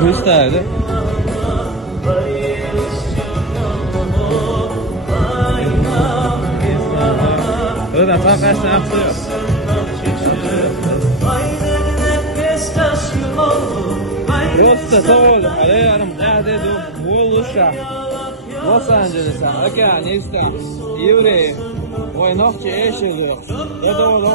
freestyle. Öyle tam kaçtan yapıyor. Yoksa doğru. Arıyorum. Nerede dur? Buluşa. Los Angeles'a. Afganistan. Yuri. Oy noch geeşiyor. Ya doğru.